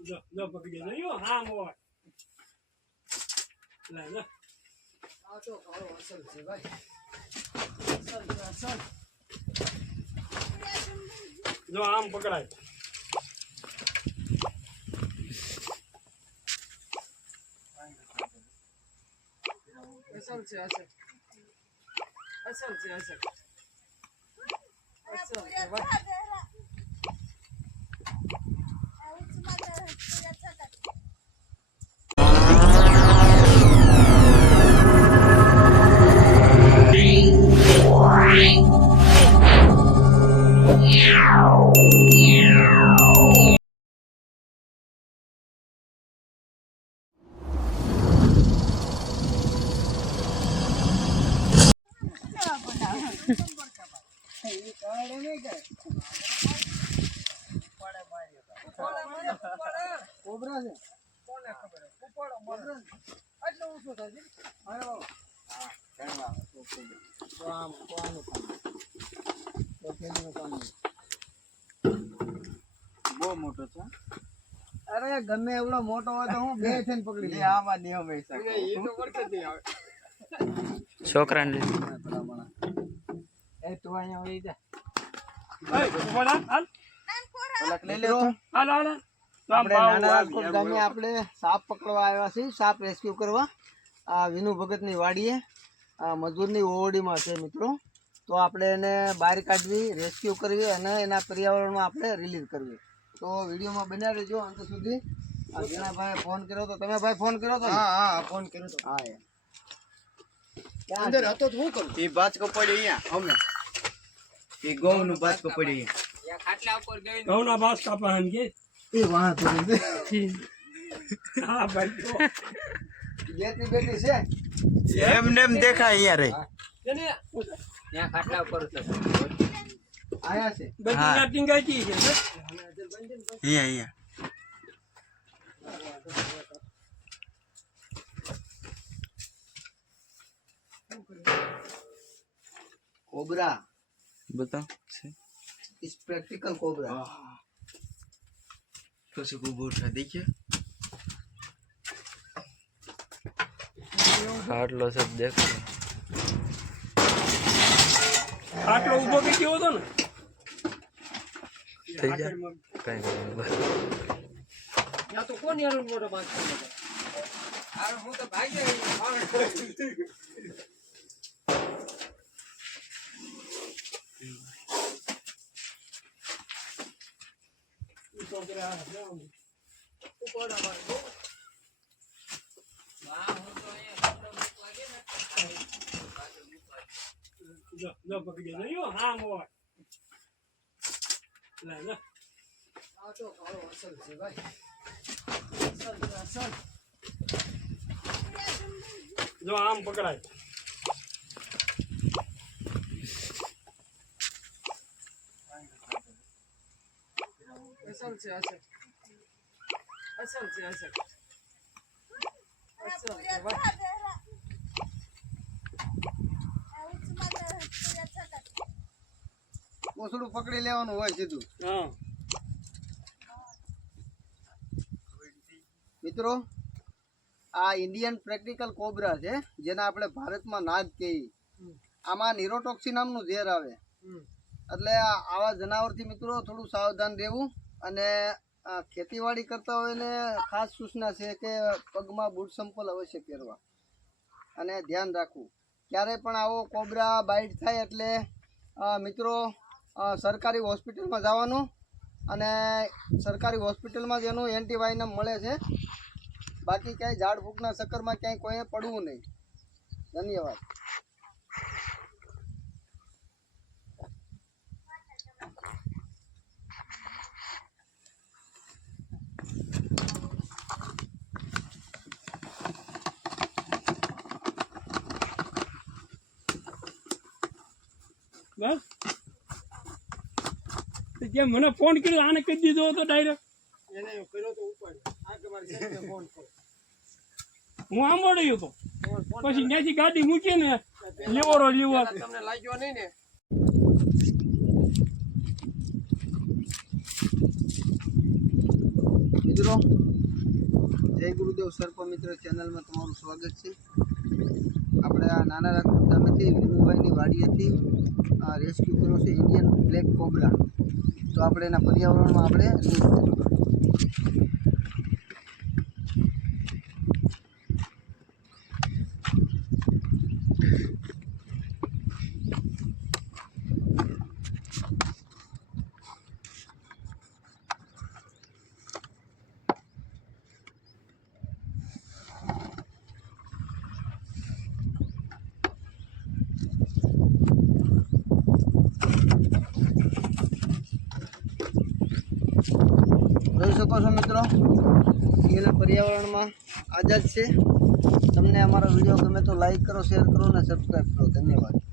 જો પકડી ગયો હા મોય લે લે આ તો કાળો અસલ છે ભાઈ અસલ જો આમ પકડાય અસલ છે અસલ અસલ છે અસલ અસલ છે ભાઈ કોબરા છે કોને ખબર ઉપાડો મારે આટલો ઊંચો થાય અરે વાહ તો આમ કોનું તો કેનું કામ બહુ મોટો છે અરે ગમે એવડો મોટો હોય તો હું બે થઈને પકડી લે આમાં નિયમ પૈસા એ તો કરકે જ નહીં આવે છોકરાને એ તું અહીંયા વઈ જા એ ઉપાડા હાલ ઓલા લઈ લે હાલ હાલ આપણે સાપ પકડવા આવ્યા છીએ સાપ રેસ્ક્યુ કરવા આ વિનુ ભગતની વાડીએ મજૂરની ઓરડીમાં છે મિત્રો તો આપણે એને બહાર કાઢવી રેસ્ક્યુ કરવી અને એના પર્યાવરણમાં આપણે રિલીઝ કરવી તો વિડીયોમાં બન્યા રહેજો અંત સુધી જીણાભાઈ ફોન કર્યો તો તમે ભાઈ ફોન કર્યો તો હા ફોન કર્યો તો હા અંદર હતો તો હું કરું એ બાચકો પડ્યો અહીંયા અમે એ ઘઉંનું બાચકો પડ્યો અહીંયા ખાટલા ઉપર ગઈ ઘઉંના બાચ કાપા એમ કે એ વાહ તો હા ભાઈ તો બેટી બેટી છે એમને એમ દેખાય યાર એને ત્યાં ખાટલા ઉપર છે આયા છે બંધીના ટીંગાઈ છે અહીંયા कोबरा बता इस प्रैक्टिकल कोबरा कैसे को बोलता देखिए खाटलो सब देखो खाटलो ऊबो के क्यों હતો ને થઈ જા કઈ નહીં બસ યા તો કોણ યાર મોટો બાત કરે આ હું તો ભાઈ જાય જો પકડી ગયો હા મોય લે લે આ તો કાળો અસલ છે ભાઈ અસલ અસલ જો આમ પકડાય અસલ છે અસલ અસલ છે અસલ અસલ છે ભાઈ કોસડું પકડી લેવાનું હોય સીધું હા મિત્રો આ ઇન્ડિયન પ્રેક્ટિકલ કોબરા છે જેને આપણે ભારતમાં નાગ કહીએ આમાં નિરોટોક્સિન નામનું ઝેર આવે એટલે આવા જનાવરથી મિત્રો થોડું સાવધાન રહેવું અને ખેતીવાડી કરતા હોય ને ખાસ સૂચના છે કે પગમાં બૂટ સંપલ અવશ્ય પહેરવા અને ધ્યાન રાખવું ક્યારેય પણ આવો કોબરા બાઇટ થાય એટલે મિત્રો સરકારી હોસ્પિટલમાં જવાનું અને સરકારી હોસ્પિટલમાં જ એનું એન્ટીવાયનમ મળે છે બાકી ક્યાંય ઝાડ ફૂંકના ચક્કરમાં ક્યાંય કોઈએ પડવું નહીં ધન્યવાદ બસ જેમ મને ફોન કર્યો આને કહી દીધો હતો ડાયરેક્ટ એને કર્યો તો ઉપાડ આ તમારી સાથે ફોન કરો હું આમ વળ્યો હતો પછી ત્યાંથી ગાડી મૂકીને લીવરો લીવર તમને લાગ્યો નહીં ને મિત્રો જય ગુરુદેવ સર્પ મિત્ર ચેનલમાં તમારું સ્વાગત છે. આપણે આ નાના રાજકોટ ગામેથી વિનુભાઈની વાડીએથી રેસ્ક્યુ કર્યો છે ઇન્ડિયન બ્લેક કોબરા. તો આપણે એના પર્યાવરણમાં આપણે લીધ કરીએ. જોઈ શકો છો મિત્રો એના પર્યાવરણમાં આઝાદ છે. તમને અમારો વિડીયો ગમે તો લાઈક કરો, શેર કરો અને સબસ્ક્રાઈબ કરો. ધન્યવાદ.